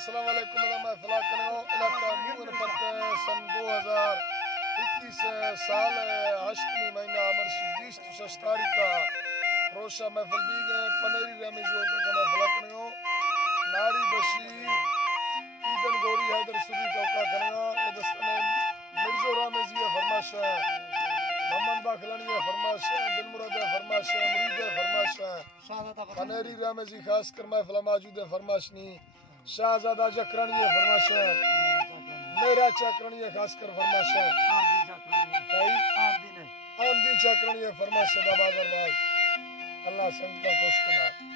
अस्सलाम वालेकुम मैं फला करो इलाका मून पट सन 2021 साल 8वीं महीना मर्शिदीस तो 6 तारीख का रोशा महफिल भी गए पनेरी रमेजी होता का महफिल करो नारी बशी ईदन गोरी हैदर सुरी टोका करेगा इदस्तने मिर्जो रमेजी फरमाश मोहम्मद बाखलानी फरमाश दिल मुराद फरमाश मुरीद फरमाश पनेरी रमेजी खास कर महफिल मौजूद फरमाशनी शाहजादा जकरानी फरमाश मेरा चकरानी खास कर फरमाश आमदी चकरानी फरमाश बाजार भाई अल्लाह संता पोषकना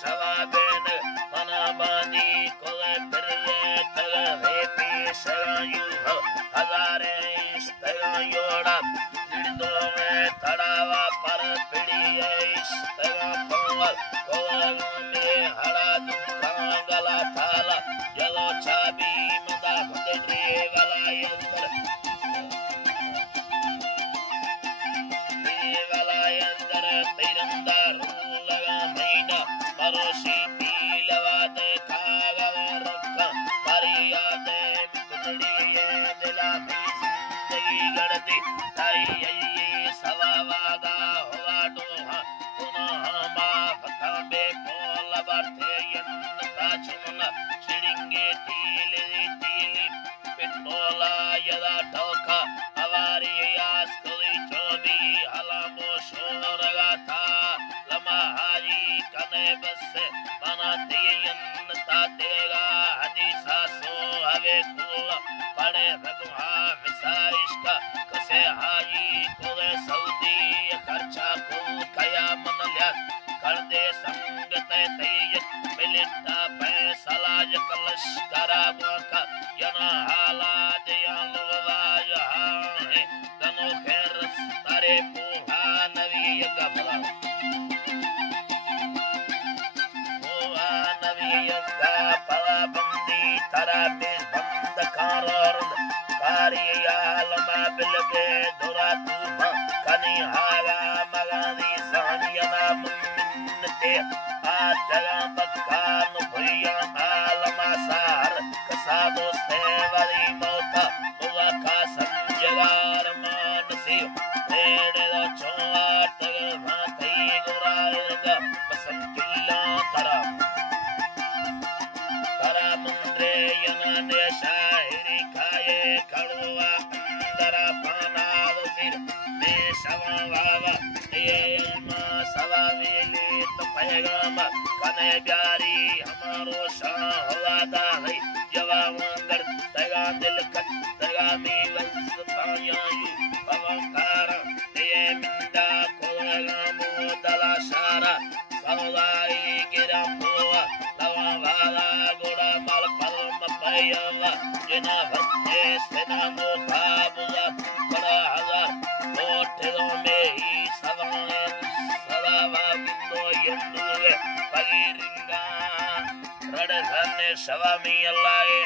Shabbat, Anabani, Kolet, chabi manda gudre wala yandar tiranda laga maina maroshi pilawad kaga rakka pariyade kuddiye dilami zindagi gaddi tai savavada hovadu punah ma phakabe pola barte yanta chunna chiringe tili tili pitola yada toka avari askali chobi halamo shoragata lama hari kane basse manati yanta tega hadisa so ave kula pade ragha misaishka kase haji kole saudi kharcha kul kaya manalya karde sangate tayyat milita paisala yakalash karabaka yana hala jayalu vaja hai dano khair tare puha navi yakabala puha navi yakabala bandi tarabe band karar kariya lama bilbe duratu kani hala magani saniyana munnate ataga bakkan bhaiya alamasar kasado sevari mauta uga ka sanjagar manasi ede da chot bhatai gurairga basantilla karamundre yanane shahiri kaye kaluwa andara panavir me savava yelma savavili tapayagama kane pyari hamaro shahwada hai jawamangar taga dil kat taga mi vans payayu pavankara ye minda kolagamu dala shara savai girapuwa lavala goda mal palma payava jina bhatte sena mukhabula para hazar kottelo me savan savava bindo yenduge pagiringa radhane savami allaye